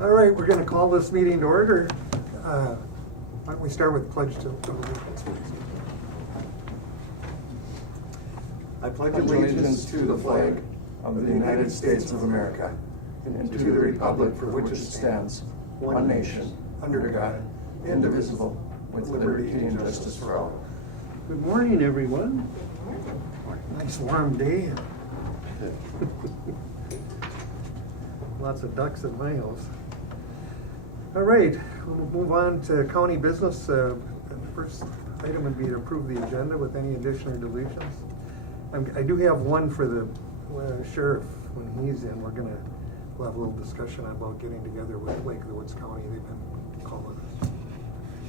All right, we're going to call this meeting to order. Why don't we start with pledge to allegiance, please? I pledge allegiance to the flag of the United States of America and to the republic for which it stands, one nation, under God, indivisible, with liberty and justice for all. Good morning, everyone. Nice warm day. Lots of ducks at my house. All right, we'll move on to county business. The first item would be to approve the agenda with any addition or deletions. I do have one for the sheriff when he's in. We'll have a little discussion about getting together with Lake of the Woods County. They've been calling us.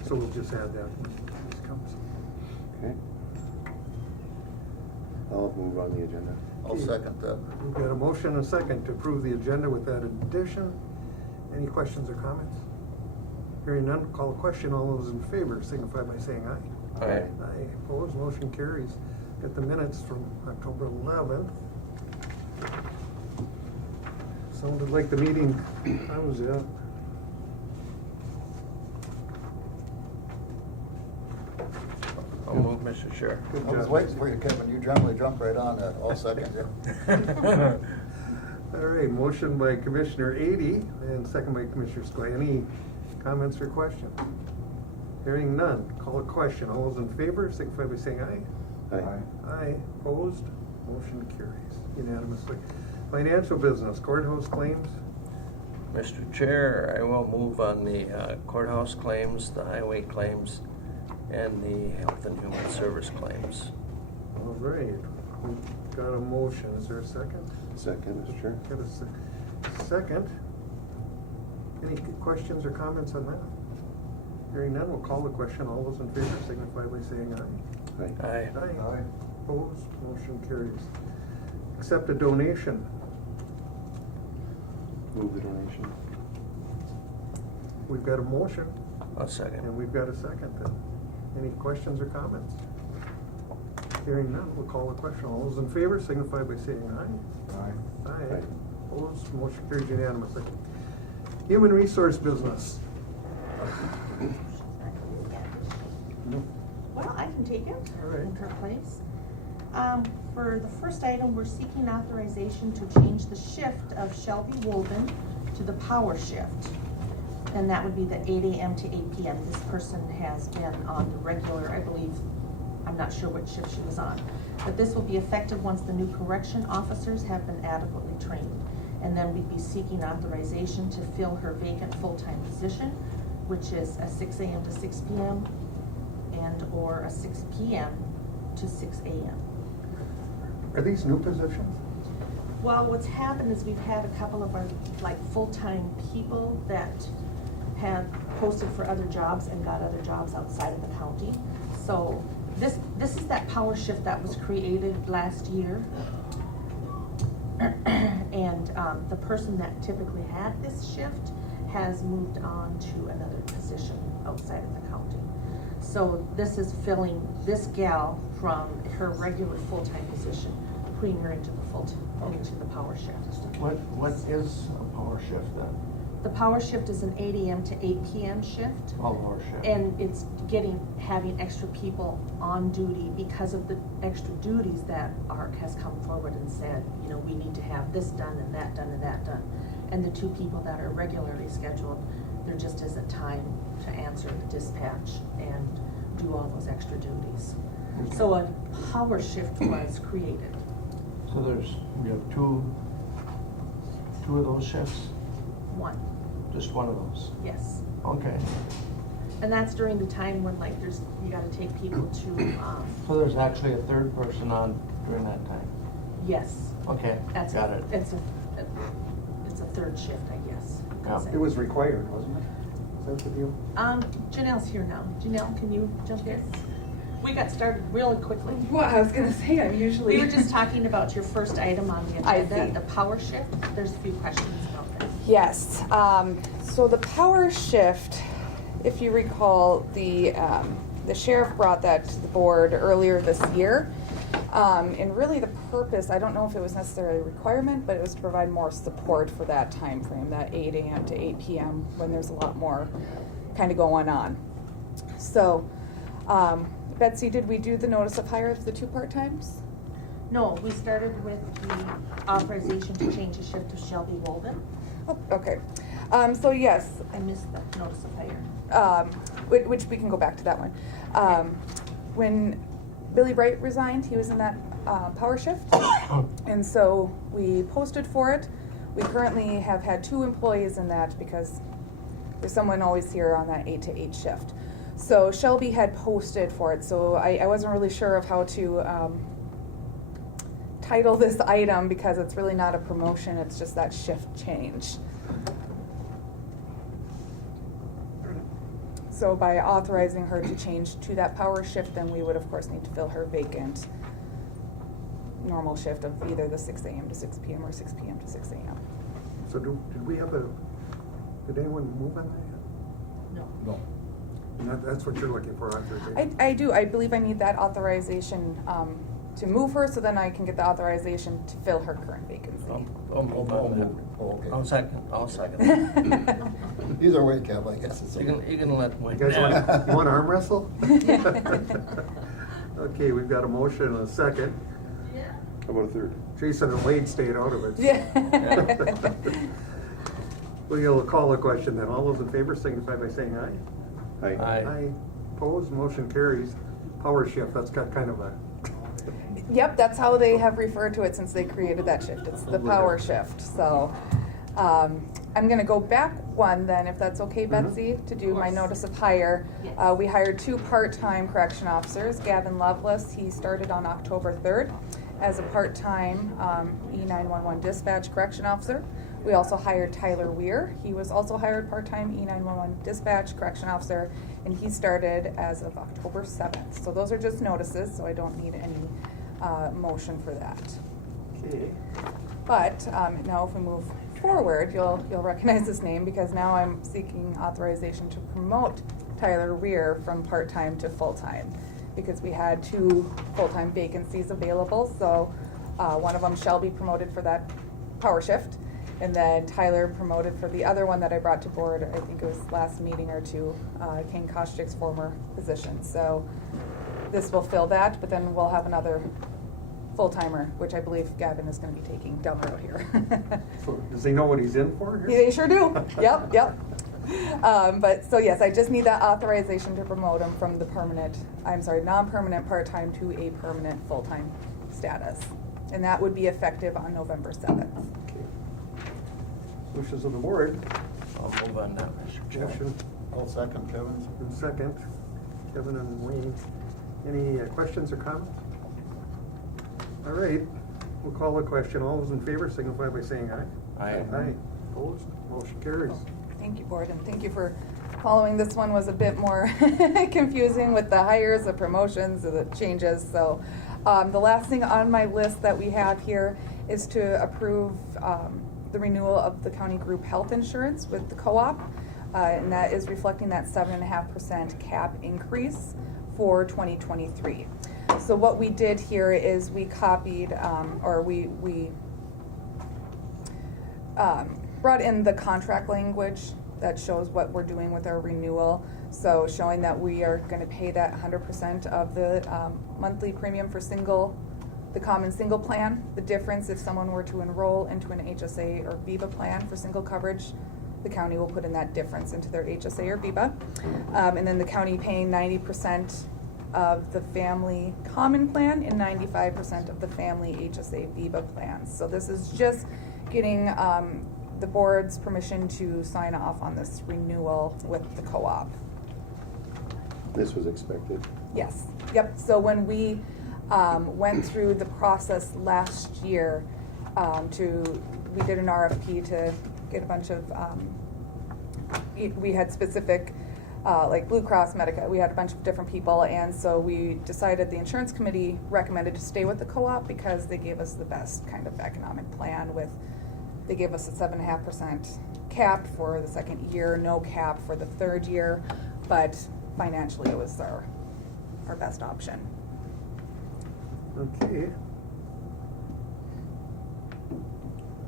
So we'll just add that when this comes. Okay. I'll move on the agenda. I'll second that. We've got a motion and a second to approve the agenda with that addition. Any questions or comments? Hearing none, call a question. All those in favor signify by saying aye. Aye. Aye. Opposed, motion carries. Get the minutes from October 11th. Sounded like the meeting I was at. I'll move, Mr. Chair. Good I was job. waiting for you, Kevin. You generally jump right on that. I'll second you. All right, motion by Commissioner Ady and second by Commissioner Skoye. Any comments or questions? Hearing none, call a question. All those in favor signify by saying aye. Aye. Aye. Opposed? Motion carries unanimously. Financial business, courthouse claims. Mr. Chair, I will move on the courthouse claims, the highway claims, and the health and human service claims. All right, we've got a motion. Is there a second? Second, Mr. Chair. Got a second. Any questions or comments on that? Hearing none, we'll call the question. All those in favor signify by saying aye. Aye. Aye. Aye. Opposed? Motion carries. Accept a donation. Move the donation. We've got a motion I'll second. and we've got a second. Then. Any questions or comments? Hearing none, we'll call the question. All those in favor signify by saying aye. Aye. Aye. Aye. Opposed? Motion carries unanimously. Human resource business. Well, I can take it All right. in her place. For the first item, we're seeking authorization to change the shift of Shelby Wolven to the power shift. And that would be the 8 a.m. to 8 p.m. This person has been on the regular, I believe, I'm not sure what shift she was on. But this will be effective once the new correction officers have been adequately trained. And then we'd be seeking authorization to fill her vacant full-time position, which is a 6 a.m. to 6 p.m. and or a 6 p.m. to 6 a.m. Are these new positions? Well, what's happened is we've had a couple of our full-time people that have posted for other jobs and got other jobs outside of the county. So this is that power shift that was created last year. And the person that typically had this shift has moved on to another position outside of the county. So this is filling this gal from her regular full-time position, putting her into the power shift. What is a power shift then? The power shift is an 8 a.m. to 8 p.m. shift. Oh, power shift. And it's having extra people on duty because of the extra duties that ARC has come forward and said, we need to have this done and that done and that done. And the two people that are regularly scheduled, there just isn't time to answer the dispatch and do all those extra duties. Okay. So a power shift was created. So you have two of those shifts? One, Just one of those? yes. Okay. And that's during the time when you gotta take people to, So there's actually a third person on during that time? yes. Okay, That's got it. It's a third shift, I guess. you could Yeah. say. It was required, wasn't it? Is that the deal? Janelle's here now. Janelle, can you jump in? We got started really quickly. Well, I was gonna say, I'm usually. We were just talking about your first item on the I agenda, see. the power shift. There's a few questions about that. Yes, so the power shift, if you recall, the sheriff brought that to the board earlier this year. And really the purpose, I don't know if it was necessarily a requirement, but it was to provide more support for that time frame, that 8 a.m. to 8 p.m. when there's a lot more kind of going on. So, Betsy, did we do the notice of hire of the 2 part-times? No, we started with the authorization to change the shift to Shelby Walden. Oh, okay. So yes, I missed the notice of hire. which we can go back to that one. When Billy Bright resigned, he was in that power shift, and so we posted for it. We currently have had 2 employees in that because there's someone always here on that 8 to 8 shift. So Shelby had posted for it, so I wasn't really sure of how to title this item because it's really not a promotion, it's just that shift change. So by authorizing her to change to that power shift, then we would of course need to fill her vacant normal shift of either the 6 a.m. to 6 p.m. or 6 p.m. to 6 a.m. So did anyone move on that? No. No. And that's what you're looking for, authorization? I do. I believe I need that authorization to move her, so then I can get the authorization to fill her current vacancy. I'll move on that. Oh, okay. I'll second. Either way, Kev, I guess it's. You can let me. You guys you want to arm wrestle? Okay, we've got a motion and a second. How about a third? Jason and Wade stayed out of it. Yeah. We'll call the question then. All those in favor signify by saying aye. Aye. Aye. Opposed, motion carries. Power shift, that's got kind of a, Yep, that's how they have referred to it since they created that shift. It's the power shift. So I'm going to go back one then, if that's okay, Betsy, to do my notice of hire. Yes. We hired 2 part-time correction officers. Gavin Lovelace, he started on October 3rd as a part-time E911 dispatch correction officer. We also hired Tyler Weir. He was also hired part-time E911 dispatch correction officer, and he started as of October 7th. So those are just notices, so I don't need any motion for that. okay. But now if we move forward, you'll recognize this name because now I'm seeking authorization to promote Tyler Weir from part-time to full-time because we had 2 full-time vacancies available. So one of them shall be promoted for that power shift, and then Tyler promoted for the other one that I brought to board, I think it was last meeting or 2, King Koochiching's former position. So this will fill that, but then we'll have another full-timer, which I believe Gavin is going to be taking down the road here. So does he know what he's in for here? They sure do. Yep. But so yes, I just need that authorization to promote him from the non-permanent part-time to a permanent full-time status. And that would be effective on November 7th. Okay. Wishes of the board. I'll move on that, Mr. Chair. Motion I'll second Kevin's. and second. Kevin and Wayne. Any questions or comments? All right, we'll call the question. All those in favor signify by saying aye. Aye. Aye. Opposed? Motion carries. Thank you, board, and thank you for following. This one was a bit more confusing with the hires, the promotions, the changes. So the last thing on my list that we have here is to approve the renewal of the county group health insurance with the co-op, and that is reflecting that 7.5% cap increase for 2023. So what we did here is we copied, or we brought in the contract language that shows what we're doing with our renewal. So showing that we are going to pay that 100% of the monthly premium for the common single plan. The difference, if someone were to enroll into an HSA or VIVA plan for single coverage, the county will put in that difference into their HSA or VIVA. And then the county paying 90% of the family common plan and 95% of the family HSA VIVA plans. So this is just getting the board's permission to sign off on this renewal with the co-op. This was expected. Yes. Yep. So when we went through the process last year we did an RFP to get a bunch of, we had specific, like Blue Cross, Medica, we had a bunch of different people, and so we decided the insurance committee recommended to stay with the co-op because they gave us the best kind of economic plan they gave us a 7.5% cap for the second year, no cap for the third year, but financially it was our best option. Okay.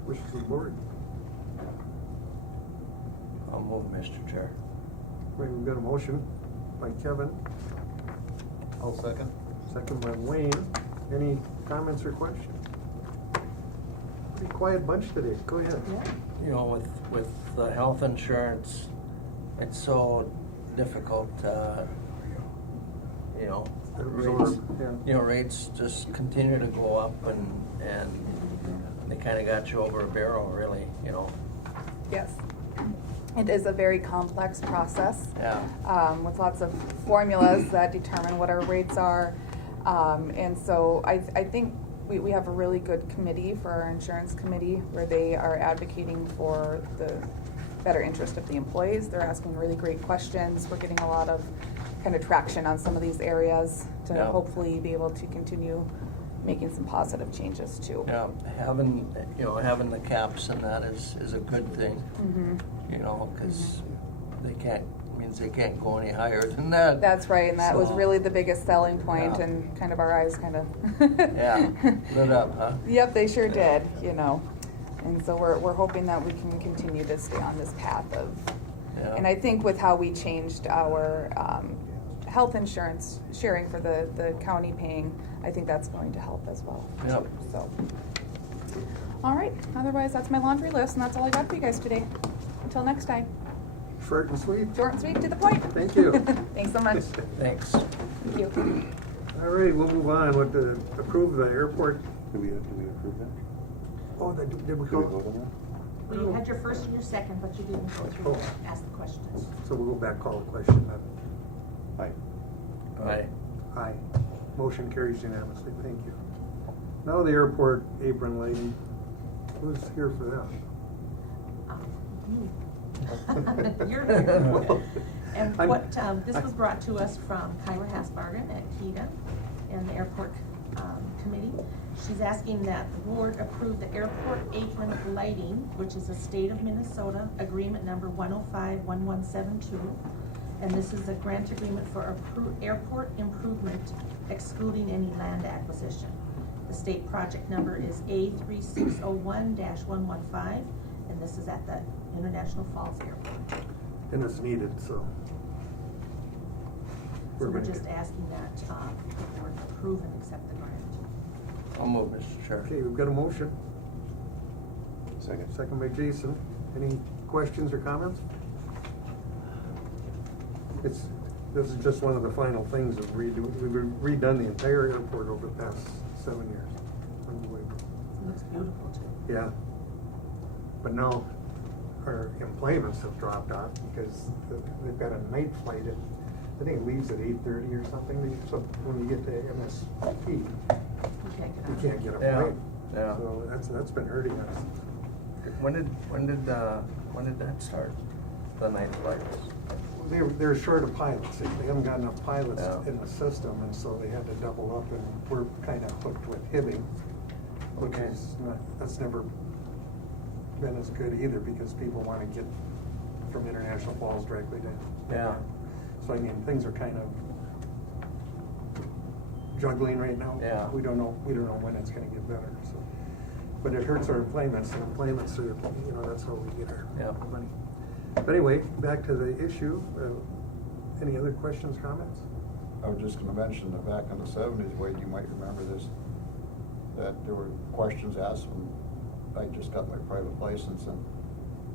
Wishes of the board. I'll move, Mr. Chair. Wait, we've got a motion by Kevin, I'll second. second by Wayne. Any comments or questions? Pretty quiet bunch today. Go ahead. Yeah. You know, with the health insurance, it's so difficult, you know, Absorb, rates, yeah. you know, rates just continue to go up and they kinda got you over a barrel, really, you know. Yes. It is a very complex process. Yeah. With lots of formulas that determine what our rates are. And so I think we have a really good committee for our insurance committee where they are advocating for the better interest of the employees. They're asking really great questions. We're getting a lot of kind of traction on some of these areas to Yeah. hopefully be able to continue making some positive changes too. Yeah, having the caps and that is a good thing, Mhm. you know, because means they can't go any higher than that. That's right, and that was So, really the biggest selling point, Yeah. and kind of our eyes kind of. Yeah, lit up, huh? Yep, they sure did, you know. And so we're hoping that we can continue to stay on this path of, Yeah. and I think with how we changed our health insurance sharing for the county paying, I think that's going to help as well. Yep. So, all right, otherwise that's my laundry list, and that's all I got for you guys today. Until next time, Short and sweet. short and sweet, to the point. Thank you. Thanks so much. Thanks. Thank you. All right, we'll move on with the approve the airport. Did we approve that? Oh, did we Did we go? vote on that? Well, you had your first and your second, but you didn't go through, Oh. ask the questions. So we'll go back, call the question then. Aye. Aye. Aye. Motion carries unanimously. Thank you. Now the airport apron lady. Who's here for that? You. You're here. And I'm- what, this was brought to us from Kyra Hasbargen at KEDA and the airport committee. She's asking that the board approve the airport apron lighting, which is a state of Minnesota agreement number 1051172. And this is a grant agreement for airport improvement excluding any land acquisition. The state project number is A3601-115, and this is at the International Falls Airport. And it's needed, so. So we're gonna just get- asking that the board approve and accept the grant. I'll move, Mr. Chair. Okay, we've got a motion. Second. Second by Jason. Any questions or comments? This is just one of the final things of we've redone the entire airport over the past 7 years. Unbelievable. It looks beautiful too. Yeah. But now our employments have dropped off because they've got a night flight at, I think it leaves at 8:30 or something. So when you get to MSP, You can't get you on. can't get a Yeah, flight. yeah. So that's been hurting us. When did that start? The night flights? They're short of pilots. They haven't got enough pilots Yeah. in the system, and so they had to double up, and we're kind of hooked with Hibbing, which Okay. is not, that's never been as good either, because people want to get from International Falls directly to. Yeah. So I mean, things are kind of juggling right now. Yeah. We don't know when it's gonna get better, so. But it hurts our employments, and employments are, that's how we get our Yeah. money. But anyway, back to the issue. Any other questions, comments? I was just gonna mention that back in the 70s, Wade, you might remember this, that there were questions asked when I just got my private license, and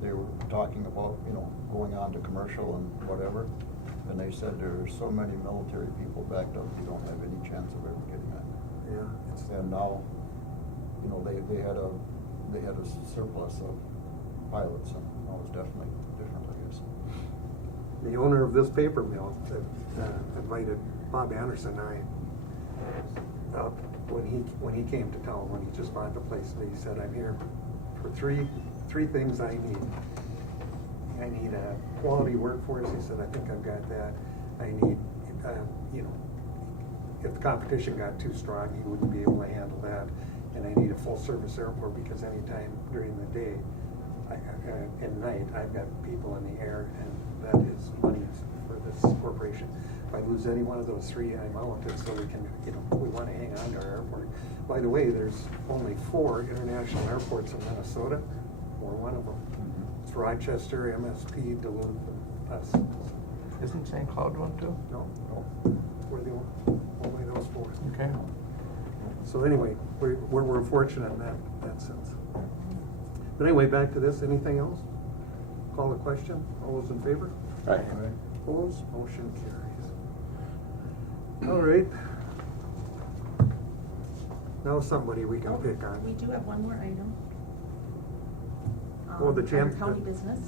they were talking about, going on to commercial and whatever. And they said there are so many military people backed up, you don't have any chance of ever getting that. Yeah, it's, And now, they had a surplus of pilots, and now it's definitely different, I guess. the owner of this paper mill invited Bob Anderson and I up when he came to town, when he just bought the place. And he said, "I'm here for three things I need. I need a quality workforce." He said, "I think I've got that. I need, if the competition got too strong, he wouldn't be able to handle that. And I need a full-service airport, because anytime during the day and night, I've got people in the air, and that is money for this corporation." situation. If I lose any one of those three, I'm out, and so we can, we want to hang on to our airport. By the way, there's only 4 international airports in Minnesota. We're one of them. It's Rochester, MSP, Duluth, and us. Isn't St. Cloud one too? No, we're the only those 4. Okay. So anyway, we're fortunate in that sense. But anyway, back to this. Anything else? Call the question. All those in favor? Aye. Opposed? Motion carries. All right. Now somebody we can pick on. We do have one more item. Oh, the under county business,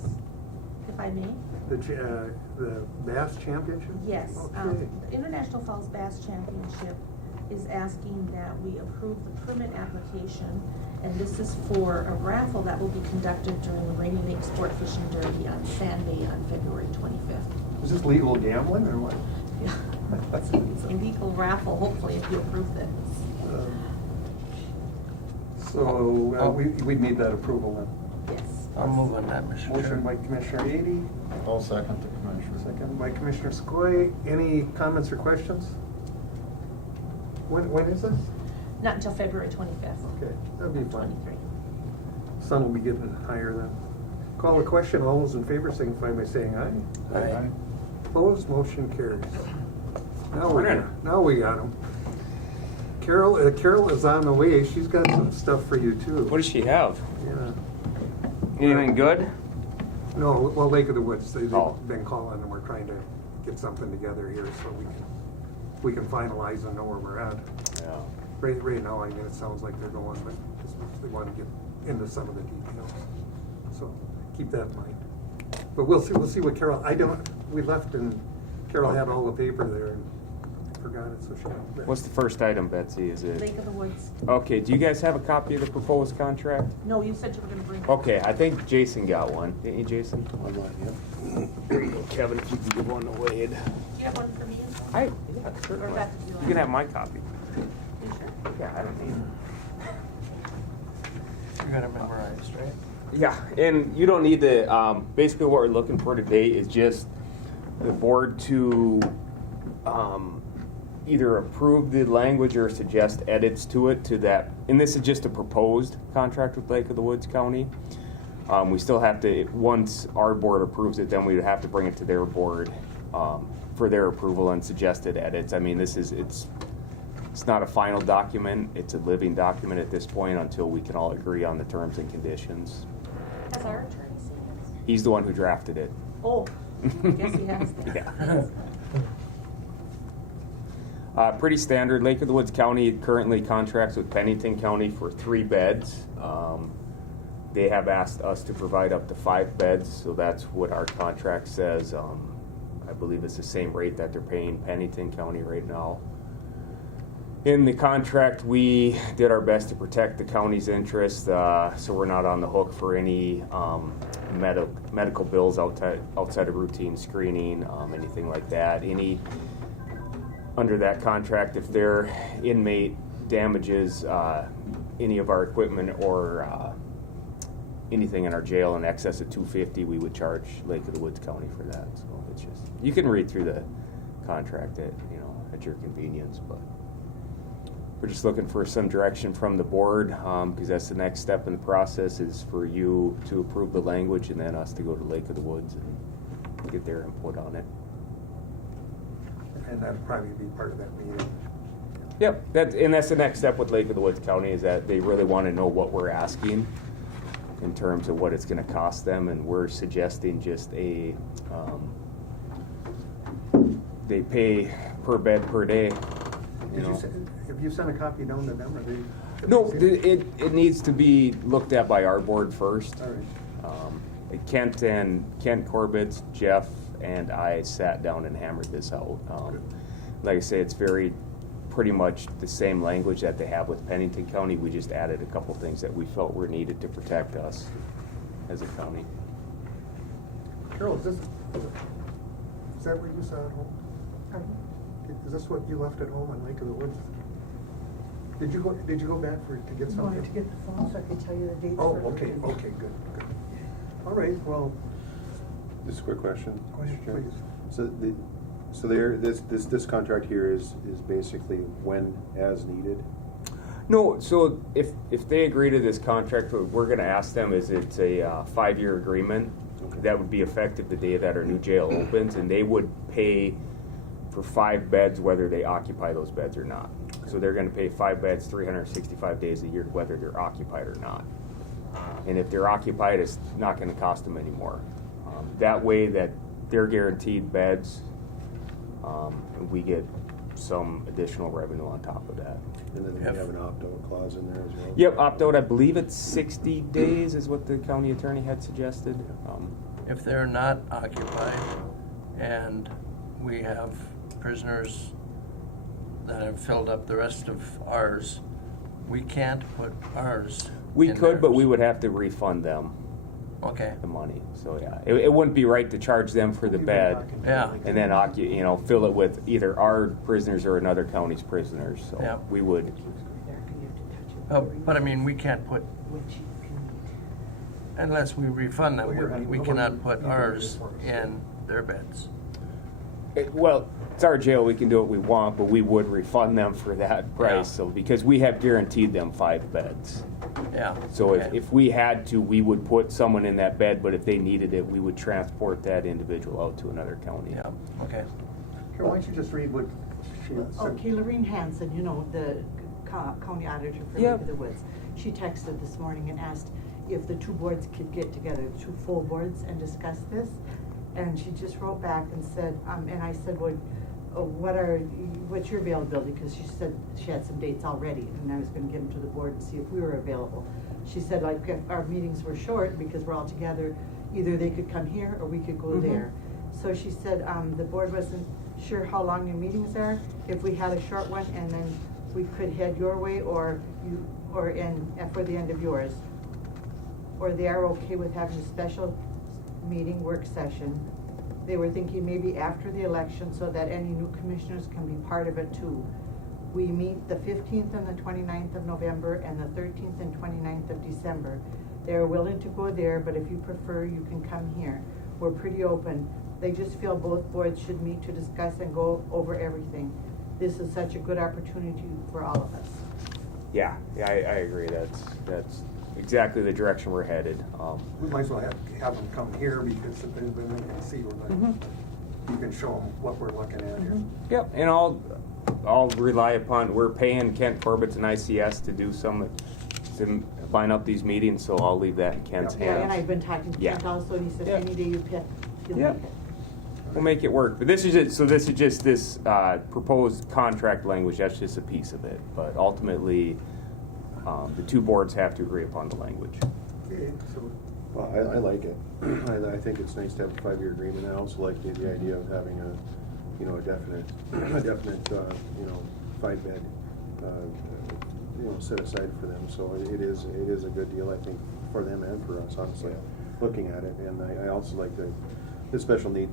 if I may. The Bass Championship? Yes, Okay. the International Falls Bass Championship is asking that we approve the permit application, and this is for a raffle that will be conducted during the Rainy Lake Sport Fishing Derby on Sand Bay on February 25th. Is this legal gambling or what? Yeah, it's a legal raffle, hopefully, if you approve this. So we need that approval then. Yes. I'll move on that, Mr. Motion Chair. by Commissioner Ady, I'll second the commissioner. second by Commissioner Skoye. Any comments or questions? When is this? Not until February 25th. Okay, that'd be fine. 23. Sun will be getting higher then. Call the question. All those in favor signify by saying aye. Aye. Opposed, motion carries. Now we got him. Carol is on the way. She's got some stuff for you too. What does she have? Yeah. Anything good? No, well, Lake of the Woods. They've Oh. been calling, and we're trying to get something together here so we can finalize and know where we're at. Yeah. Right now, I mean, it sounds like they're going, but they want to get into some of the details. So keep that in mind. But we'll see what Carol. We left and Carol had all the paper there and forgot it, so she. What's the first item, Betsy? Is Lake it? of the Woods. Okay, do you guys have a copy of the proposed contract? No, you said you were gonna bring. Okay, I think Jason got one. Didn't you, Jason? One, yep. There you go, Kevin, if you can give one to Wade. Do you have one for me as well? Yeah, certainly. Or Beth, if you You like. can have my copy. You sure? Yeah, I don't need it. You got it memorized, right? Yeah, and you don't need to, basically what we're looking for today is just the board to either approve the language or suggest edits to it to that, and this is just a proposed contract with Lake of the Woods County. We still have to, once our board approves it, then we would have to bring it to their board for their approval and suggested edits. I mean, it's not a final document, it's a living document at this point until we can all agree on the terms and conditions. Has our attorney seen this? He's the one who drafted it. Oh, I guess he has. Yeah. Pretty standard. Lake of the Woods County currently contracts with Pennington County for 3 beds. They have asked us to provide up to 5 beds, so that's what our contract says. I believe it's the same rate that they're paying Pennington County right now. In the contract, we did our best to protect the county's interest, so we're not on the hook for any medical bills outside of routine screening, anything like that. Under that contract, if their inmate damages any of our equipment or anything in our jail in excess of $250, we would charge Lake of the Woods County for that. So it's just, you can read through the contract at your convenience, but we're just looking for some direction from the board, because that's the next step in the process, is for you to approve the language and then us to go to Lake of the Woods and get their input on it. And that'd probably be part of that meeting. Yep, that's the next step with Lake of the Woods County, is that they really want to know what we're asking in terms of what it's going to cost them, and we're suggesting just they pay per bed per day. Have you sent a copy down to them, or they? No, it needs to be looked at by our board first. All right. Kent Corbett, Jeff, and I sat down and hammered this out. Like I say, it's pretty much the same language that they have with Pennington County. We just added a couple things that we felt were needed to protect us as a county. Carol, is that what you saw at home? Is this what you left at home on Lake of the Woods? Did you go back to get I something? wanted to get the phone so I could tell you the dates. Oh, for okay, everybody. good. All right, well, Just a quick question. Go ahead, Mr. Chairman. please. So So this contract here is basically when as needed? No, so if they agree to this contract, what we're gonna ask them is it's a 5-year agreement. Okay. That would be effective the day that our new jail opens, and they would pay for 5 beds whether they occupy those beds or not. So they're gonna pay 5 beds 365 days a year whether they're occupied or not. And if they're occupied, it's not gonna cost them anymore. That way that they're guaranteed beds, we get some additional revenue on top of that. And then we have an opt-out clause in there as well? Yep, opt-out, I believe it's 60 days is what the county attorney had suggested. If they're not occupied and we have prisoners that have filled up the rest of ours, we can't put ours We in could, but theirs. we would have to refund them Okay, the money. So yeah, it wouldn't be right to charge them for the bed yeah, and then fill it with either our prisoners or another county's prisoners. So Yeah. we would. but I mean, we can't put, unless we refund them, we cannot put ours in their beds. Well, it's our jail. We can do what we want, but we would refund them for that price. Yeah. So because we have guaranteed them 5 beds. Yeah. So okay. if we had to, we would put someone in that bed, but if they needed it, we would transport that individual out to another county. Yeah, okay. Here, why don't you just read what she said? Okay, Lorraine Hanson, you know, the county auditor for Yep. Lake of the Woods. She texted this morning and asked if the 2 boards could get together, 2 full boards, and discuss this. And she just wrote back and said, and I said, well, what's your availability? Because she said she had some dates already, and I was gonna get them to the board and see if we were available. She said, like, if our meetings were short, because we're all together, either they could come here or we could go there. So she said, the board wasn't sure how long your meetings are, if we had a short one, and then we could head your way, or for the end of yours. Or they are okay with having a special meeting work session. They were thinking maybe after the election so that any new commissioners can be part of it too. We meet the 15th and the 29th of November and the 13th and 29th of December. They are willing to go there, but if you prefer, you can come here. We're pretty open. They just feel both boards should meet to discuss and go over everything. This is such a good opportunity for all of us. Yeah, I agree. That's exactly the direction we're headed. We might as well have them come here, because if they can see, you can show them what we're looking at here. Yep, and I'll rely upon, we're paying Kent Corbett's and ICS to do some line up these meetings, so I'll leave that in Kent's hands. Yeah, and I've been talking to Yeah. Kent also, and he said Yeah. any day you pick, he'll Yeah. make it. We'll make it work. But this is just this proposed contract language. That's just a piece of it. But ultimately, the 2 boards have to agree upon the language. Okay, so Well, I like it. I think it's nice to have a 5-year agreement. I also like the idea of having a definite 5-bed, set aside for them. So it is a good deal, I think, for them and for us, honestly, looking at it. And I also like the special need,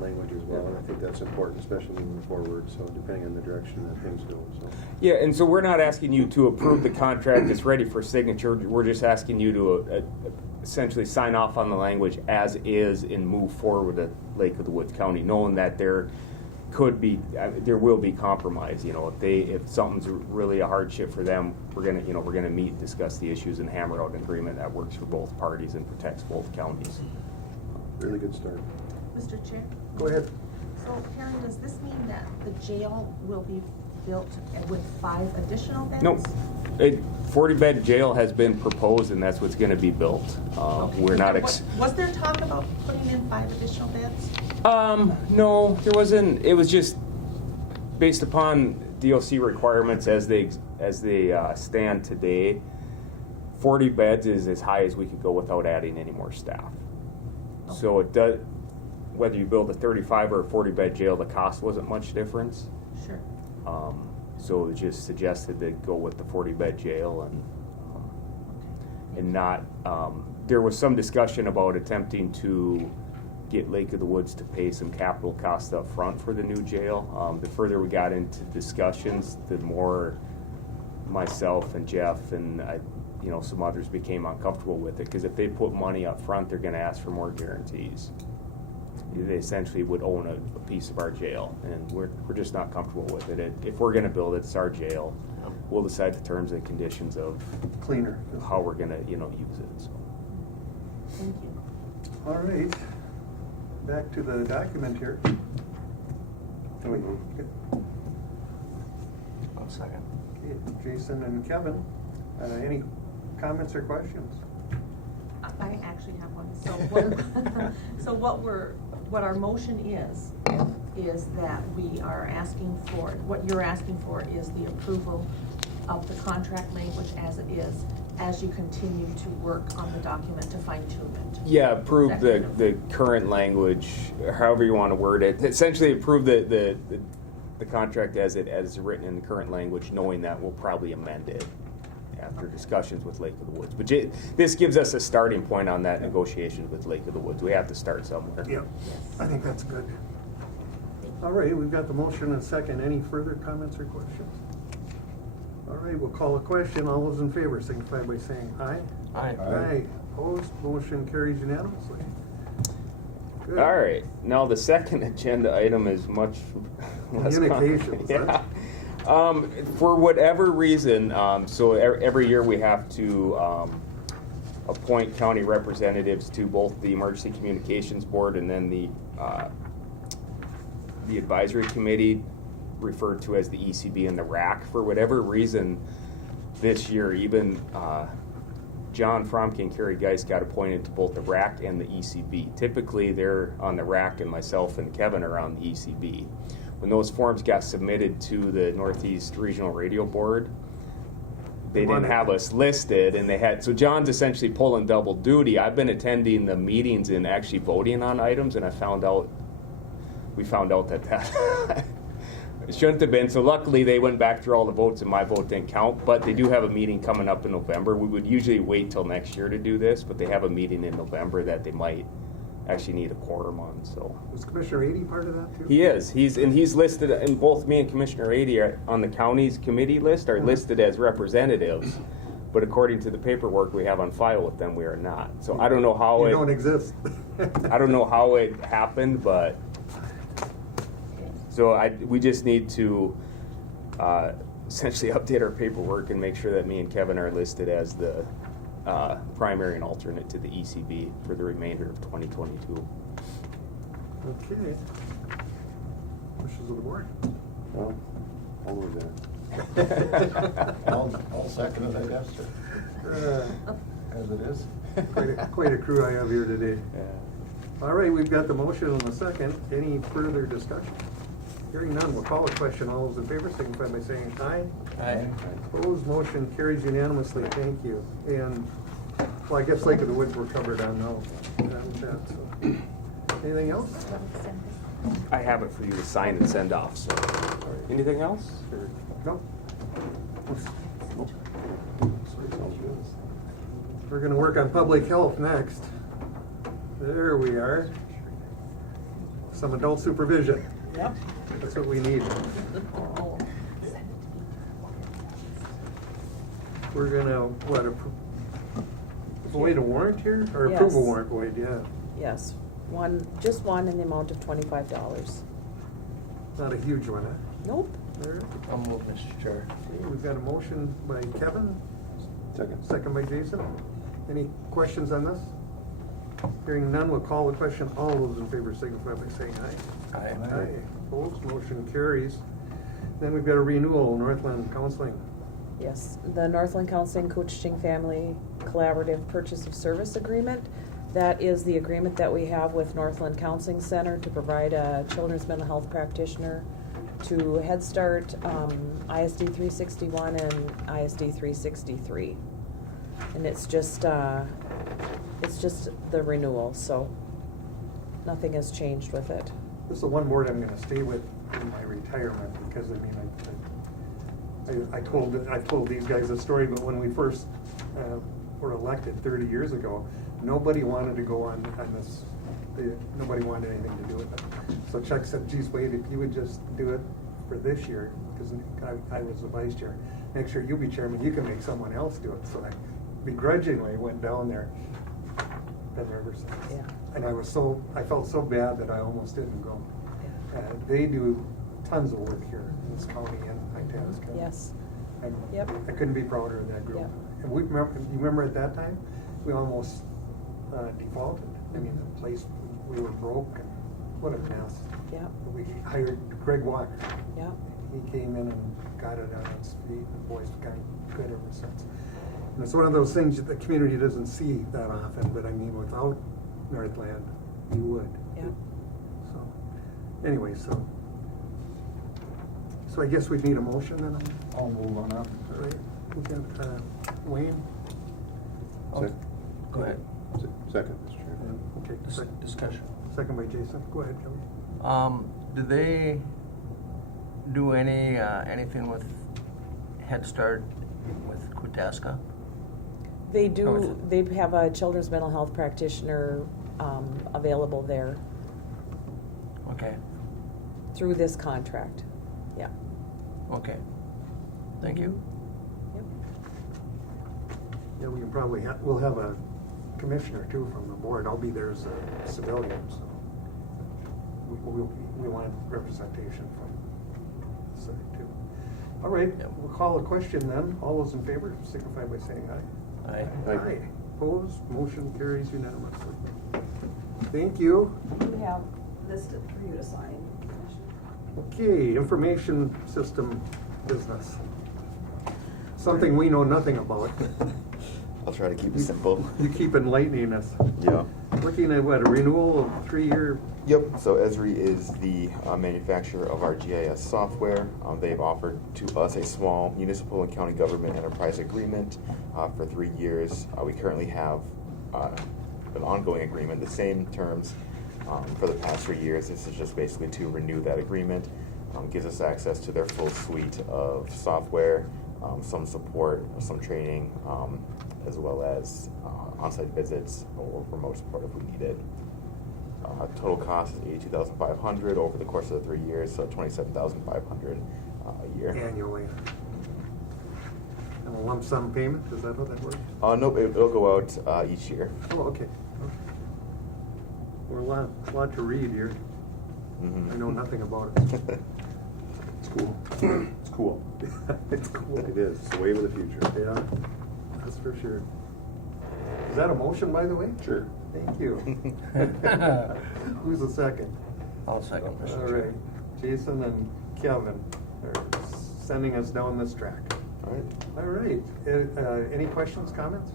language as well. And I think that's important, especially moving forward. So depending on the direction that things go. So Yeah, and so we're not asking you to approve the contract that's ready for signature. We're just asking you to essentially sign off on the language as is and move forward at Lake of the Woods County, knowing that there will be compromise. If something's really a hardship for them, we're gonna meet and discuss the issues and hammer out an agreement that works for both parties and protects both counties. really good start. Mr. Chair? go ahead. So Karen, does this mean that the jail will be built with 5 additional beds? Nope. 40-bed jail has been proposed, and that's what's going to be built. Okay. We're not. Was there talk about putting in 5 additional beds? No, there wasn't. It was just based upon DOC requirements as they stand today. 40 beds is as high as we could go without adding any more staff. Okay. So it does. Whether you build a 35 or a 40-bed jail, the cost wasn't much difference. Sure. So it was just suggested to go with the 40-bed jail and not. There was some discussion about attempting to get Lake of the Woods to pay some capital costs up front for the new jail. The further we got into discussions, the more myself and Jeff and some others became uncomfortable with it, because if they put money up front, they're going to ask for more guarantees. they essentially would own a piece of our jail, and we're just not comfortable with it. If we're gonna build it, it's our jail. We'll decide the terms and conditions of Cleaner. how we're gonna, use it, so. Thank you. All right, back to the document here. Okay, One second. Jason and Kevin, any comments or questions? I actually have one. So what our motion is that we are asking for, what you're asking for is the approval of the contract language as it is, as you continue to work on the document to fine tune it. Yeah, approve Is that the current language, however you want to word it. Essentially, approve the contract as written in the current language, knowing that we'll probably amend it after discussions with Lake of the Woods. But this gives us a starting point on that negotiation with Lake of the Woods. We have to start somewhere. Yeah, I think that's good. All right, we've got the motion and second. Any further comments or questions? All right, we'll call a question. All those in favor signify by saying aye. Aye. Aye. Opposed, motion carries unanimously. Good. All right. Now the second agenda item is much less Communications, yeah. For whatever reason, so every year we have to appoint county representatives to both the Emergency Communications Board and then the advisory committee, referred to as the ECB and the RAC. For whatever reason, this year, even John Fromke and Kerry Geist got appointed to both the RAC and the ECB. Typically, they're on the RAC, and myself and Kevin are on the ECB. When those forms got submitted to the Northeast Regional Radio Board, they didn't have us listed, and so John's essentially pulling double duty. I've been attending the meetings and actually voting on items, and we found out that it shouldn't have been. So luckily they went back through all the votes and my vote didn't count, but they do have a meeting coming up in November. We would usually wait till next year to do this, but they have a meeting in November that they might actually need a quorum on, so. Was Commissioner 80 part of that too? He is. He's listed, and both me and Commissioner 80 are on the county's committee list, are listed as representatives, but according to the paperwork we have on file with them, we are not. So I don't know how You don't exist. I don't know how it happened, but so we just need to essentially update our paperwork and make sure that me and Kevin are listed as the primary and alternate to the ECB for the remainder of 2022. Okay. Wishes of the board. Well, I'll move that. I'll second it, I guess, as it is. Quite a crew I have here today. Yeah. All right, we've got the motion and the second. Any further discussion? Hearing none, we'll call a question. All those in favor signify by saying aye. Aye. Opposed, motion carries unanimously. Thank you. And, well, I guess Lake of the Woods we're covered on now. Anything else? I have it for you to sign and send off, so. Anything else? Or? No. We're gonna work on public health next. There we are. Some adult supervision. Yep. That's what we need. We're gonna, void a warrant here? Or approve a Yes. warrant void, yeah. Yes, just one in the amount of $25. Not a huge one, huh? Nope. There. I'll move, Mr. Chair. Okay, we've got a motion by Kevin, Second. second by Jason. Any questions on this? Hearing none, we'll call the question. All those in favor signify by saying aye. Aye. Aye. Opposed, motion carries. Then we've got a renewal, Northland Counseling. Yes, the Northland Counseling Koochiching Family Collaborative Purchase of Service Agreement. That is the agreement that we have with Northland Counseling Center to provide a children's mental health practitioner to Head Start, ISD 361 and ISD 363. And it's just the renewal, so nothing has changed with it. This is the one board I'm gonna stay with in my retirement, because I told these guys a story, but when we first were elected 30 years ago, nobody wanted to go on this, nobody wanted anything to do with it. So Chuck said, geez, Wade, if you would just do it for this year, because I was the vice chair, next year you'll be chairman, you can make someone else do it. So I begrudgingly went down there. been there ever since. Yeah. And I felt so bad that I almost didn't go. They do tons of work here in this county and Itasca. Yes. And Yep. I couldn't be prouder of that group. Yep. And you remember at that time, we almost defaulted. I mean, the place, we were broke and what a mess. Yeah. We hired Greg Walker. Yeah. He came in and got it on its feet, and the boys have gotten good ever since. And it's one of those things that the community doesn't see that often, but I mean, without Northland, you would. Yeah. So, anyway, so I guess we'd need a motion then. I'll move on up. All right, we got Wayne. Oh, go ahead. Second, Mr. Chairman. And, okay, Discussion. second by Jason. Go ahead, Kelly. Do they do anything with Head Start with Koochiching? They Oh, do, is it? they have a children's mental health practitioner available there Okay, through this contract. Yeah. okay. Thank you. Yep. Yeah, we can probably, we'll have a commissioner too from the board. I'll be there as a civilian, so we want representation from the side too. All right, Yep. we'll call a question then. All those in favor signify by saying aye. Aye. Aye. Opposed, motion carries unanimously. Thank you. We have listed for you to sign. Okay, information system business. Something we know nothing about. I'll try to keep it simple. You keep enlightening us. Yeah. Looking at what, a renewal of 3-year? Yep. So Esri is the manufacturer of our GIS software. They've offered to us a small municipal and county government enterprise agreement for 3 years. We currently have an ongoing agreement, the same terms for the past 3 years. This is just basically to renew that agreement. Gives us access to their full suite of software, some support, some training, as well as on-site visits or remote support if we need it. Total cost is $82,500 over the course of the 3 years, so $27,500 a year. Annually. And a lump sum payment, is that how that works? Nope, it'll go out each year. Oh, okay. We're a lot to read here. Mhm. I know nothing about it. It's cool. It's cool. It's cool. It is. It's the wave of the future. Yeah, that's for sure. Is that a motion, by the way? Sure. Thank you. Who's the second? I'll second, Mr. All Chair. right, Jason and Kevin are sending us down this track. All right. All right, any questions, comments?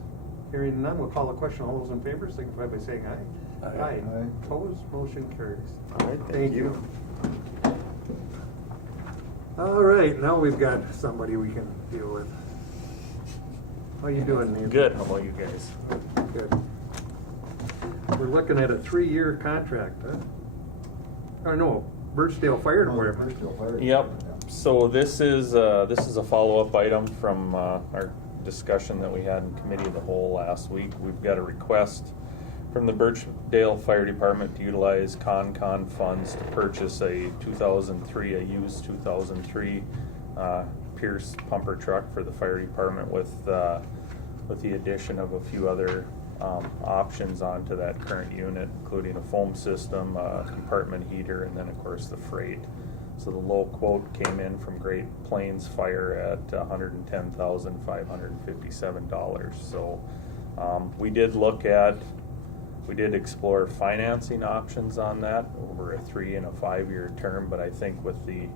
Hearing none, we'll call a question. All those in favor signify by saying aye. Aye. Aye. Opposed, motion carries. All right, thank you. All right, now we've got somebody we can deal with. How you doing, Nathan? Good. How about you guys? Good. We're looking at a 3-year contract, huh? Or no, Birchdale Fire Department. Yep. So this is a follow-up item from our discussion that we had in committee of the whole last week. We've got a request from the Birchdale Fire Department to utilize con funds to purchase a used 2003 Pierce pumper truck for the fire department with the addition of a few other options onto that current unit, including a foam system, a compartment heater, and then of course the freight. So the low quote came in from Great Plains Fire at $110,557. So we did explore financing options on that over a 3 and a 5 year term, but I think with the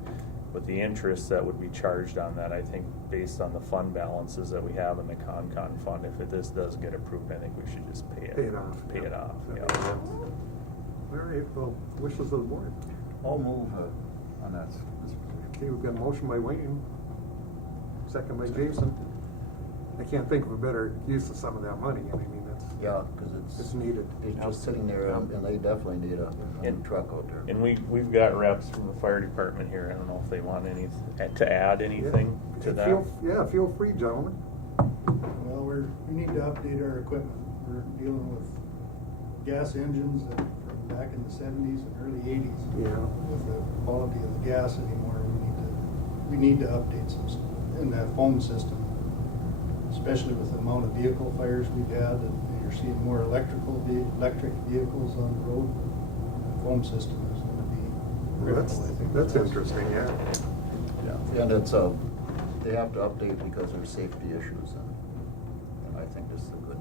interest that would be charged on that, I think based on the fund balances that we have in the con fund, if this does get approved, I think we should just pay it off. Pay it off. Yeah. All right, well, wishes of the board. I'll move on that. Okay, we've got a motion by Wayne, second by Jason. I can't think of a better use of some of that money. I mean, Yeah, because it's needed. it's just sitting there, and they definitely need a new truck out there. And we've got reps from the fire department here. I don't know if they want to add anything to that. Feel free, gentlemen. Well, we need to update our equipment. We're dealing with gas engines that from back in the 70s and early 80s. Yeah. With the quality of the gas anymore, we need to update some in that foam system, especially with the amount of vehicle fires we've had. And you're seeing more electric vehicles on the road. The foam system is gonna be critical, I think. That's interesting, yeah. Yeah, and it's, they have to update because there's safety issues, and I think this is a good.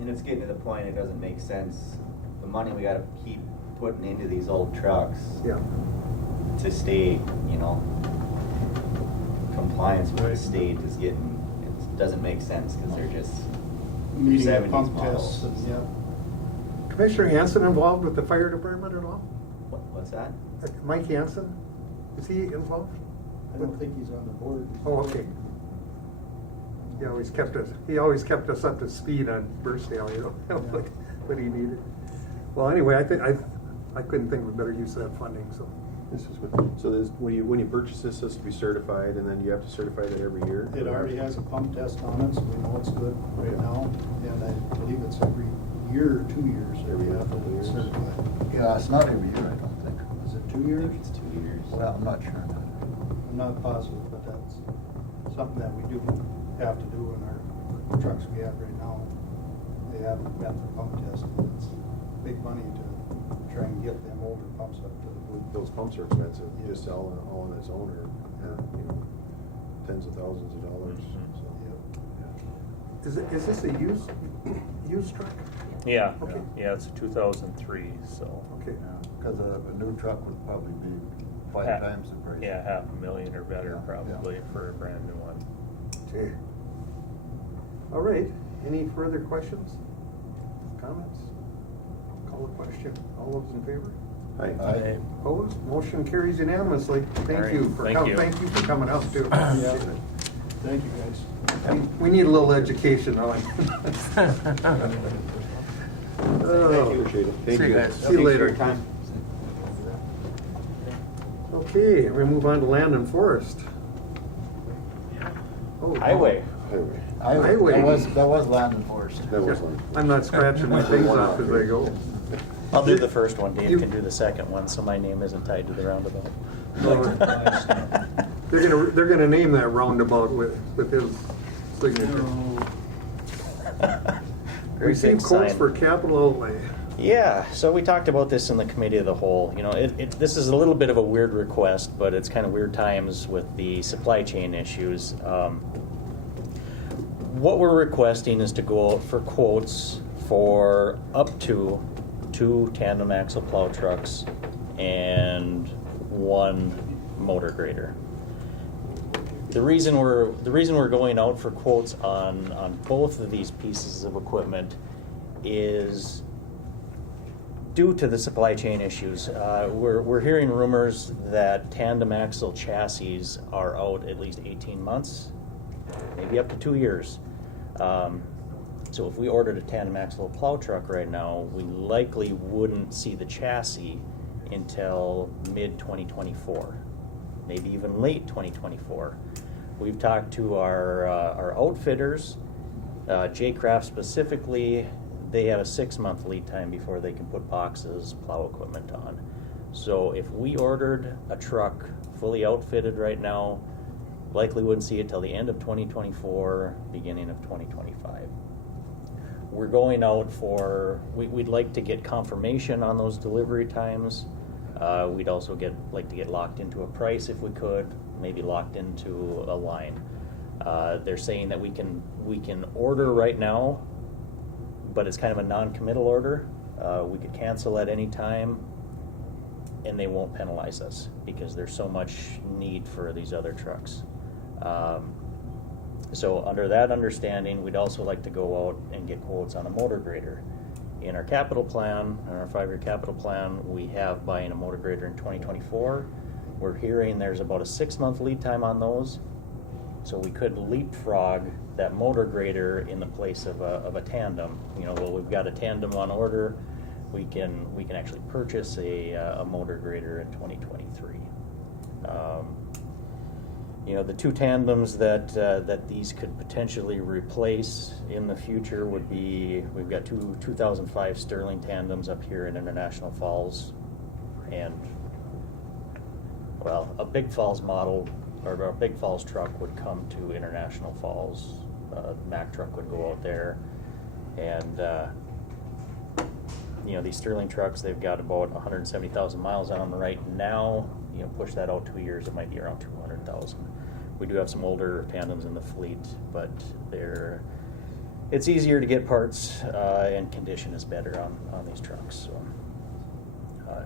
And it's getting to the point, it doesn't make sense, the money we gotta keep putting into these old trucks Yeah. to stay, you know, compliance with the state is getting, it doesn't make sense, cause they're just Meeting the 70s pump models. tests, and, yeah. Commissioner Hanson involved with the fire department at all? What's that? Mike Hanson, is he involved? I don't think he's on the board. Oh, okay. He always kept us up to speed on Burstdale, you know, what he needed. Well, anyway, I couldn't think of a better use of that funding, so. This is what, so this, when you purchase this, has to be certified, and then you have to certify that every year? It already has a pump test on it, so we know it's good right now, and I believe it's every year or 2 years that we have to certify. Yeah, it's not every year, I don't think. Is it 2 years? It's 2 years. Well, I'm not sure. I'm not positive, but that's something that we do have to do in our trucks we have right now. They haven't met the pump test, and it's big money to try and get them older pumps up to the. Those pumps are expensive, just all on its own are, you know, tens of thousands of dollars, so. Is this a used truck? Yeah, Okay. yeah, it's a 2003, so. Okay. Because a new truck would probably be 5 Ha- times the price. Yeah, $500,000 or better Yeah, probably yeah. for a brand new one. Okay. All right, any further questions, comments? Call the question. All those in favor? Aye. Opposed? Motion carries unanimously. All Thank right, you for thank coming. you. Thank you for coming out too. Yeah. Thank you, guys. We need a little education on it. Thank you. Appreciate it. Thank See you you. guys. See you Thanks for later. your time. Okay, we move on to land and forest. Oh, Highway. Highway. That was land and forest. That was one. I'm not scratching my things off as I go. I'll do the first one, Dave You- can do the second one, so my name isn't tied to the roundabout. They're gonna name that roundabout with his signature. Very Receive big quotes sign. for capital outlay. Yeah, so we talked about this in the committee of the whole. You know, this is a little bit of a weird request, but it's kind of weird times with the supply chain issues. What we're requesting is to go out for quotes for up to 2 tandem axle plow trucks and 1 motor grader. The reason we're going out for quotes on both of these pieces of equipment is due to the supply chain issues. We're hearing rumors that tandem axle chassis are out at least 18 months, maybe up to 2 years. So if we ordered a tandem axle plow truck right now, we likely wouldn't see the chassis until mid-2024, maybe even late 2024. We've talked to our outfitters, J-Craft specifically. They have a 6-month lead time before they can put boxes, plow equipment on. So if we ordered a truck fully outfitted right now, likely wouldn't see it till the end of 2024, beginning of 2025. We're going out for, we'd like to get confirmation on those delivery times. We'd also like to get locked into a price if we could, maybe locked into a line. They're saying that we can order right now, but it's kind of a non-committal order. We could cancel at any time, and they won't penalize us because there's so much need for these other trucks. So under that understanding, we'd also like to go out and get quotes on a motor grader. In our capital plan, in our 5-year capital plan, we have buying a motor grader in 2024. We're hearing there's about a 6-month lead time on those. So we could leapfrog that motor grader in the place of a tandem. You know, well, we've got a tandem on order. We can actually purchase a motor grader in 2023. You know, the 2 tandems that these could potentially replace in the future would be, we've got 2 2005 Sterling tandems up here in International Falls, and well, a Big Falls model or a Big Falls truck would come to International Falls. Mack truck would go out there, And, you know, these Sterling trucks, they've got about 170,000 miles on them right now. You know, push that out 2 years, it might be around 200,000. We do have some older tandems in the fleet, but it's easier to get parts, and condition is better on these trucks. So,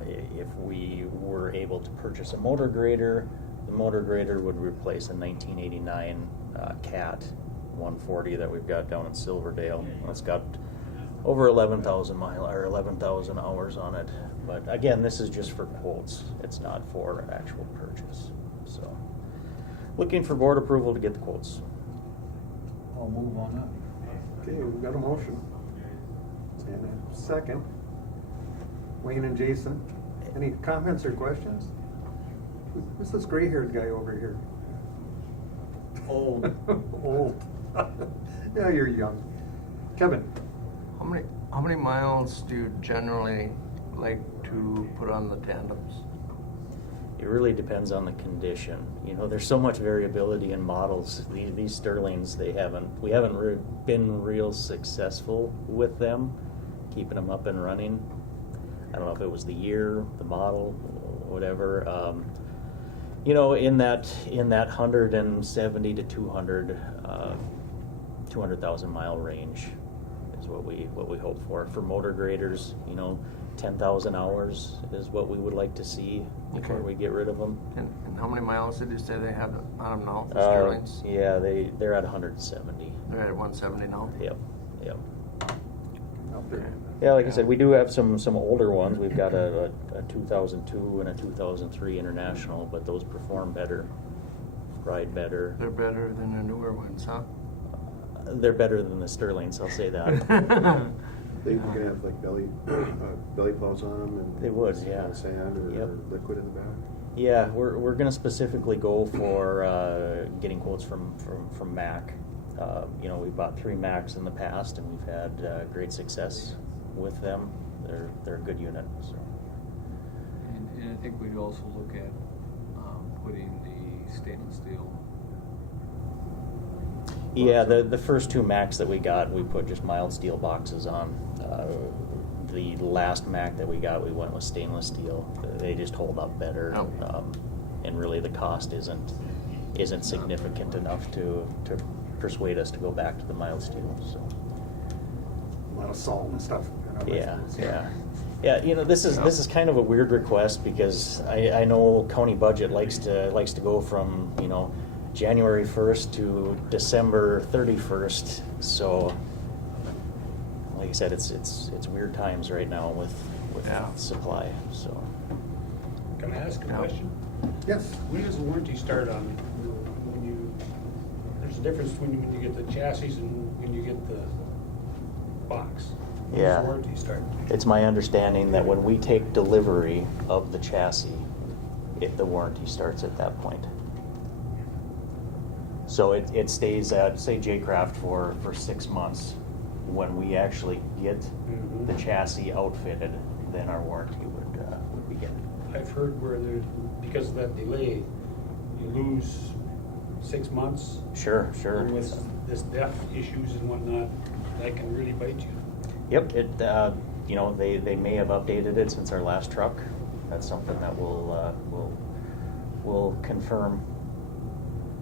if we were able to purchase a motor grader, the motor grader would replace a 1989 Cat 140 that we've got down in Silverdale. It's got over 11,000 hours on it. But again, this is just for quotes. It's not for an actual purchase. So, looking for board approval to get the quotes. I'll move on that. Okay, we've got a motion. And a second. Wayne and Jason, any comments or questions? Who's this gray-haired guy over here? Old. Old. Yeah, you're young. Kevin? How many miles do you generally like to put on the tandems? It really depends on the condition. You know, there's so much variability in models. These Sterlings, we haven't been real successful with them, keeping them up and running. I don't know if it was the year, the model, whatever. You know, in that 170 to 200,000 mile range is what we hope for. For motor graders, you know, 10,000 hours is what we would like to see before we get rid of them. And how many miles did you say they have on them now, the Sterlings? Yeah, they're at 170. They're at 170 now? Yep. Out there. Yeah, like I said, we do have some older ones. We've got a 2002 and a 2003 International, but those perform better, ride better. They're better than the newer ones, huh? They're better than the Sterlings, I'll say that. They can have like belly plows on them, and They would, yeah. sand or, Yep. or liquid in the back. Yeah, we're going to specifically go for getting quotes from Mack. You know, we bought 3 Macks in the past, and we've had great success with them. They're a good unit. So. And I think we'd also look at putting the stainless steel. Yeah, the first 2 Macs that we got, we put just mild steel boxes on. The last Mac that we got, we went with stainless steel. They just hold up better, and really the cost isn't significant enough to persuade us to go back to the mild steel. So. A lot of salt and stuff. Yeah. You know, this is kind of a weird request because I know county budget likes to go from, you know, January 1st to December 31st. So, like I said, it's weird times right now with supply. So. Can I ask a question? Yes. When does the warranty start on when you? There's a difference between when you get the chassis and when you get the box. When does the warranty start? It's my understanding that when we take delivery of the chassis, the warranty starts at that point. So it stays at, say, J-Craft for 6 months. When we actually get the chassis outfitted, then our warranty would begin. I've heard where because of that delay, you lose 6 months. Sure. And with this DEF issues and whatnot, that can really bite you. Yep. You know, they may have updated it since our last truck. That's something that we'll confirm.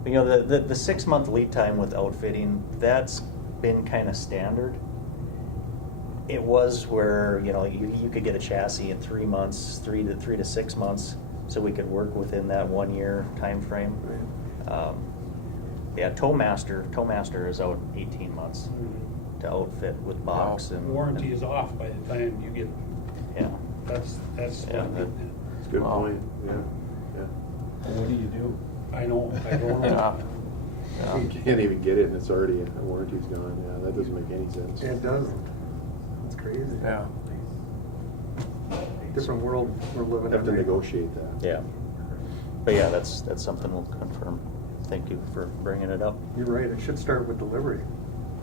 You know, the 6 month lead time with outfitting, that's been kind of standard. It was where, you know, you could get a chassis in 3 months, 3 to 6 months, so we could work within that 1 year time frame. Towmaster is out 18 months to outfit with box. The and warranty is off by the time you get. Yeah. That's. It's a good point. Yeah. What do you do? I know. I don't know. You can't even get it, and it's already the warranty's gone. Yeah, that doesn't make any sense. It doesn't. It's crazy. Yeah. Different world we're living in. Have to right now. negotiate that. Yeah. But yeah, that's something we'll confirm. Thank you for bringing it up. You're right. It should start with delivery.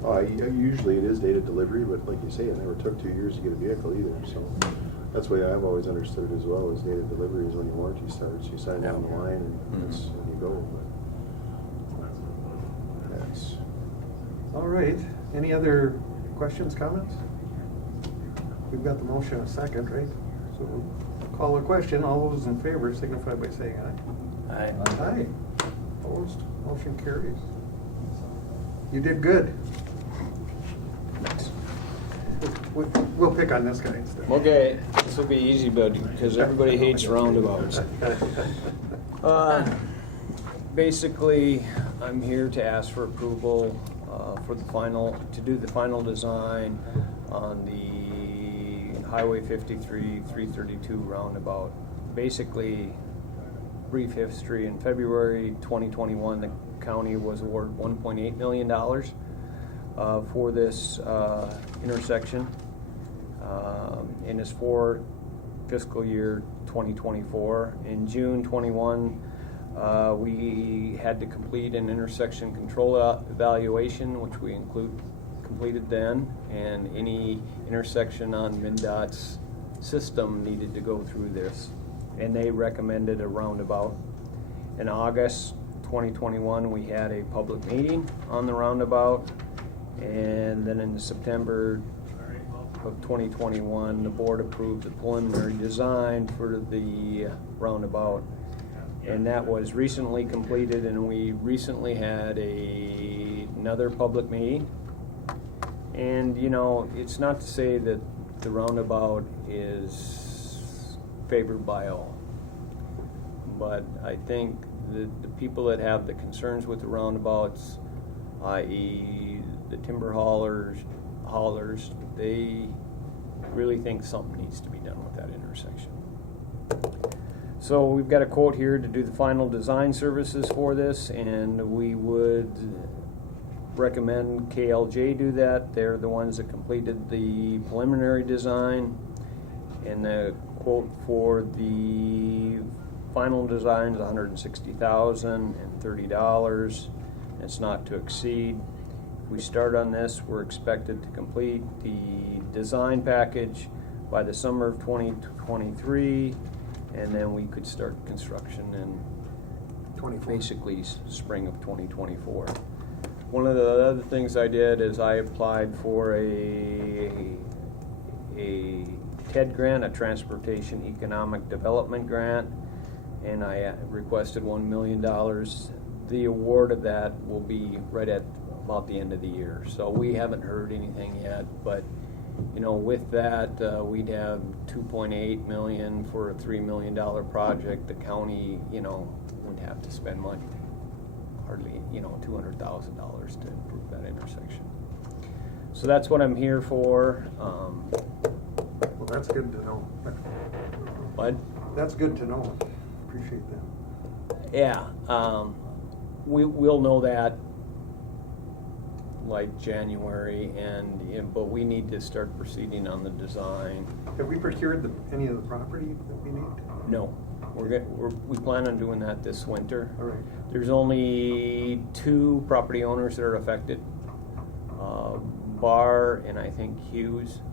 Usually it is dated delivery, but like you say, it never took 2 years to get a vehicle either. So that's the way I've always understood it as well. Is dated delivery is when your warranty starts. You sign down the line, and that's when you go. But that's All right. Any other Questions, comments? We've got the motion in a second, right? So we'll call a question. All those in favor signify by saying aye. Aye. Aye. Opposed? Motion carries. You did good. We'll pick on this guy instead. Okay, this will be easy, but because everybody hates roundabouts. Basically, I'm here to ask for approval to do the final design on the Highway 53 332 roundabout. Basically, brief history: in February 2021, the county was awarded $1.8 million for this intersection, and it's for fiscal year 2024. In June 21, we had to complete an intersection control evaluation, which we completed then, and any intersection on MnDOT's system needed to go through this, and they recommended a roundabout. In August 2021, we had a public meeting on the roundabout, and then in September of 2021, the board approved the preliminary design for the roundabout, and that was recently completed, and we recently had another public meeting. And you know, it's not to say that the roundabout is favored by all, but I think the people that have the concerns with the roundabouts, i.e. the timber haulers, they really think something needs to be done with that intersection. So we've got a quote here to do the final design services for this, and we would recommend KLJ do that. They're the ones that completed the preliminary design, and the quote for the final design is $160,030. It's not to exceed. If we start on this, we're expected to complete the design package by the summer of 2023, and then we could start construction in basically spring of 2024. One of the other things I did is I applied for a TED grant, a Transportation Economic Development grant, and I requested $1 million. The award of that will be right at about the end of the year. So we haven't heard anything yet, but you know, with that, we'd have $2.8 million for a $3 million project. The county, you know, would have to spend money, hardly, you know, $200,000 to improve that intersection. So that's what I'm here for. Well, that's good to know. What? That's good to know. Appreciate that. Yeah, we'll know that like January, but we need to start proceeding on the design. Have we procured any of the property that we need? No, we plan on doing that this winter. All right. There's only 2 property owners that are affected, Barr and I think Hughes,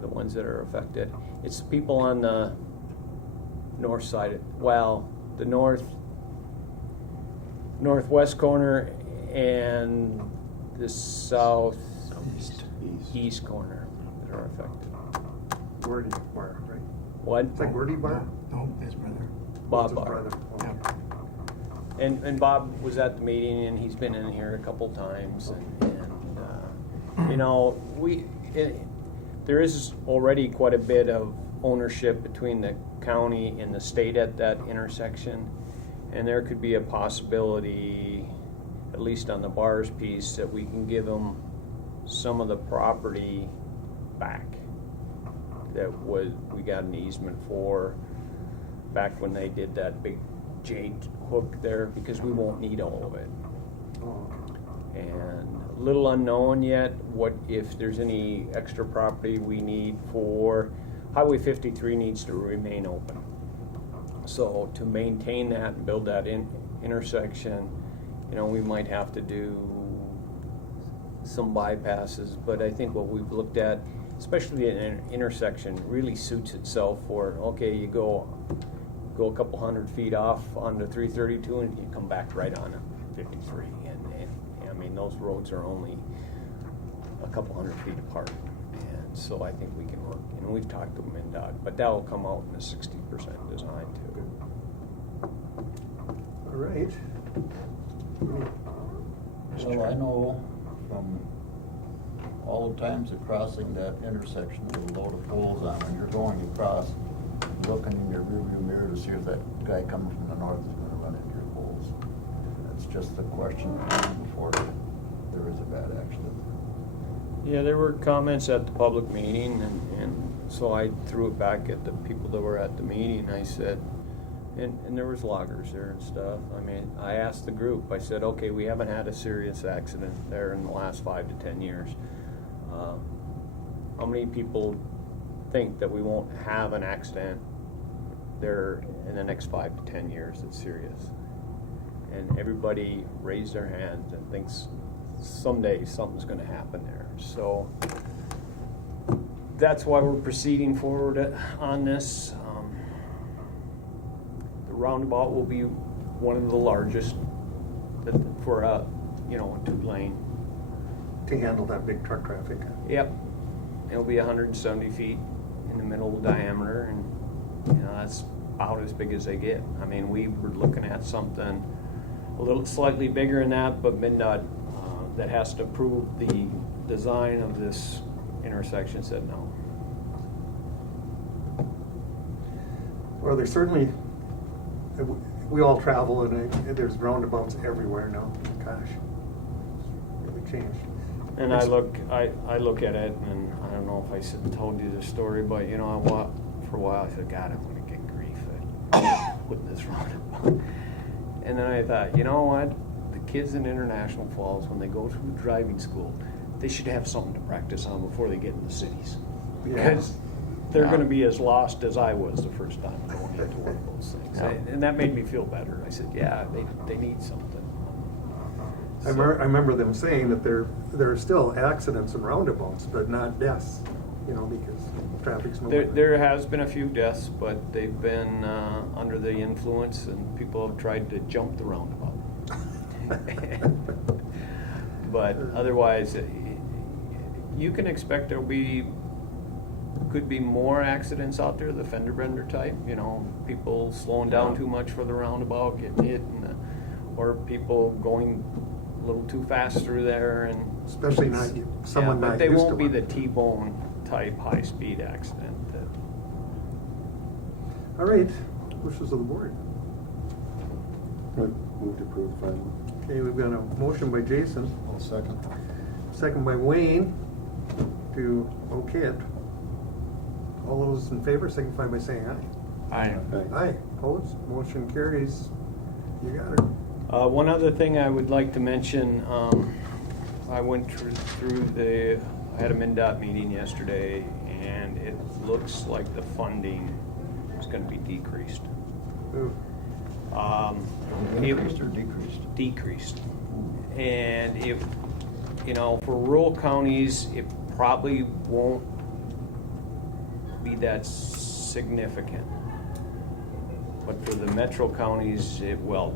the ones that are affected. It's the people on the north side, the northwest corner and the southeast corner that are affected. Gordy Bar, right? What? Is that Gordy Bar? No, his brother. Bob His Barr. brother. Okay. And Bob was at the meeting, and he's been in here a couple times, and you know, there is already quite a bit of ownership between the county and the state at that intersection, and there could be a possibility, at least on the Barr's piece, that we can give them some of the property back that we got an easement for back when they did that big jade hook there, because we won't need all of it. Oh, okay. And a little unknown yet what if there's any extra property we need for Highway 53 needs to remain open. So to maintain that and build that intersection, you know, we might have to do some bypasses, but I think what we've looked at, especially an intersection, really suits itself for, okay, you go a couple hundred feet off onto 332 and you come back right on 53. And I mean, those roads are only a couple hundred feet apart. And so I think we can work, and we've talked to MnDOT, but that will come out in the 60% design too. All right. So I know from all the times of crossing that intersection with a load of poles on, when you're going across, looking in your rearview mirror to see if that guy coming from the north is gonna run into your poles. That's just a question before there is a bad accident. Yeah, there were comments at the public meeting, and so I threw it back at the people that were at the meeting. I said, and there was loggers there and stuff. I mean, I asked the group, I said, okay, we haven't had a serious accident there in the last 5 to 10 years. How many people think that we won't have an accident there in the next 5 to 10 years that's serious? And everybody raised their hands and thinks someday something's going to happen there. So that's why we're proceeding forward on this. The roundabout will be one of the largest for a 2-lane. To handle that big truck traffic. Yep. It'll be 170 feet in the middle diameter, and that's about as big as they get. I mean, we were looking at something a little slightly bigger than that, but MnDOT that has to approve the design of this intersection said no. Well, there's certainly, we all travel, and there's roundabouts everywhere now. Gosh, it's really changed. And I look at it, and I don't know if I told you this story, but for a while I said, God, I'm going to get grief with this roundabout. And then I thought, you know what? The kids in International Falls, when they go through driving school, they should have something to practice on before they get in the cities. Because they're going to be as lost as I was the first time going into one of those things. And that made me feel better. I said, yeah, they need something. I remember them saying that there are still accidents and roundabouts, but not deaths, because traffic's moving. There has been a few deaths, but they've been under the influence, and people have tried to jump the roundabout. But otherwise, you can expect could be more accidents out there, the fender bender type, people slowing down too much for the roundabout, getting hit, or people going a little too fast through there, and especially someone not but they used won't to be one. the T-bone type high-speed accident. All right, wishes of the board. Move to approve final. Okay, we've got a motion by Jason. I'll second. Second by Wayne to okay it. All those in favor signify by saying aye. Aye. Aye. Opposed? Motion carries. You got it. One other thing I would like to mention, I went through I had a MnDOT meeting yesterday, and it looks like the funding is going to be decreased. Ooh. Increased or decreased? Decreased. And if, for rural counties, it probably won't be that significant. But for the metro counties, it will.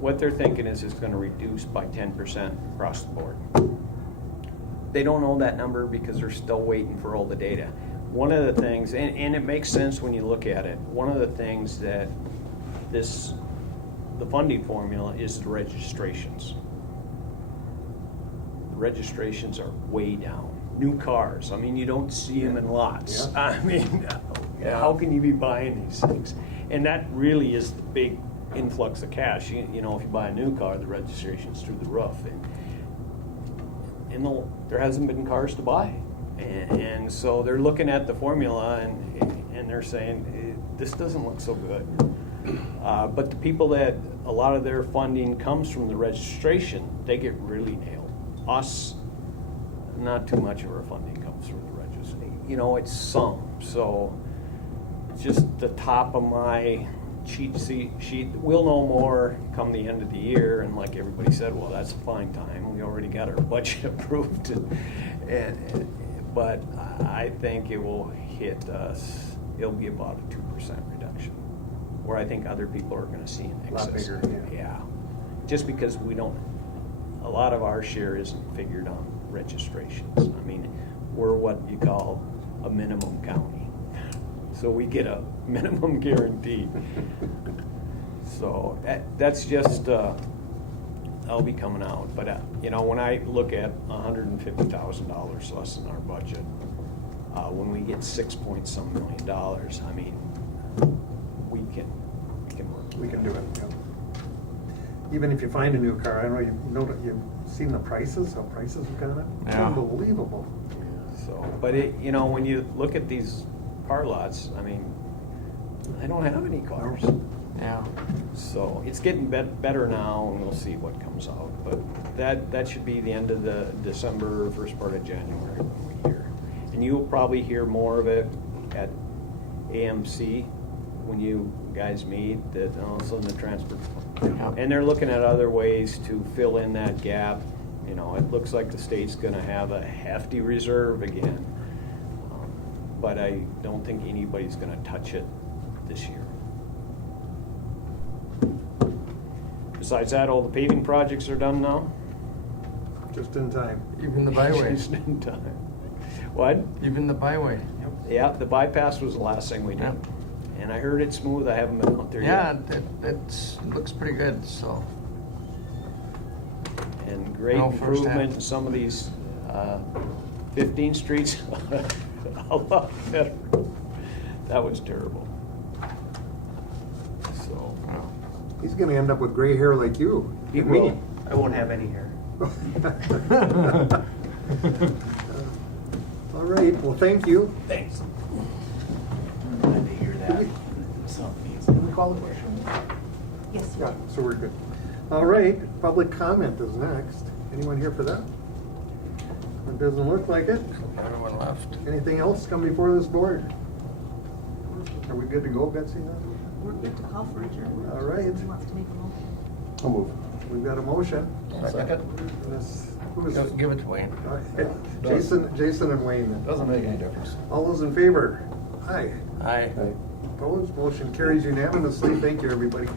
What they're thinking is it's going to reduce by 10% across the board. They don't know that number because they're still waiting for all the data. One of the things, and it makes sense when you look at it, one of the things that the funding formula is the registrations. The registrations are way down. New cars, you don't see them in lots. Yeah. How can you be buying these things? And that really is the big influx of cash. If you buy a new car, the registration's through the roof, and there hasn't been cars to buy, and so they're looking at the formula and they're saying this doesn't look so good. But the people that a lot of their funding comes from the registration, they get really nailed. Us, not too much of our funding comes from the registration. It's some. So just the top of my cheat sheet. We'll know more come the end of the year, and like everybody said, well, that's a fine time. We already got our budget approved, but I think it will hit us. It'll be about a 2% reduction, where I think other people are going to see an excess. A lot bigger, yeah. Just because a lot of our share isn't figured on registrations. I mean, we're what you call a minimum county. So we get a minimum guarantee. So that's just, that'll be coming out. But, you know, when I look at $150,000 less in our budget, when we get $6-point-some million, I mean, we can work. We can do it, yeah. Even if you find a new car, I don't know, you've seen the prices, how prices have gone up? It's Yeah. unbelievable. So, but you know, when you look at these car lots, I mean, I don't have any cars. Yeah. So it's getting better now, and we'll see what comes out. But that should be the end of the December, first part of January when we hear. And you'll probably hear more of it at AMC when you guys meet, that also in the transport. And they're looking at other ways to fill in that gap. You know, it looks like the state's gonna have a hefty reserve again. But I don't think anybody's gonna touch it this year. Besides that, all the paving projects are done now? Just in time. Even the byway. Just in time. What? Even the byway. Yeah, the bypass was the last thing we did. Yep. And I heard it's smooth, I haven't been out there Yeah, yet. it looks pretty good, so. And great No improvement firsthand. in some of these 15 streets, a lot better. That was terrible. So, He's gonna end up with gray hair like you. He will. I won't have any hair. All right, well, thank you. Thanks. Glad to hear that. Can we call the question? Yes. Yeah, so we're good. All right, public comment is next. Anyone here for that? It doesn't look like it. Everyone left. Anything else come before this board? Are we good to go, Betsy? We're good to call for adjournment. All right. Who wants to make a motion? I'll move. We've got a motion. Second. Who was Give it to Wayne. Jason and Wayne. Doesn't make any difference. All those in favor? Aye. Aye. Opposed? Motion carries unanimously. Thank you, everybody.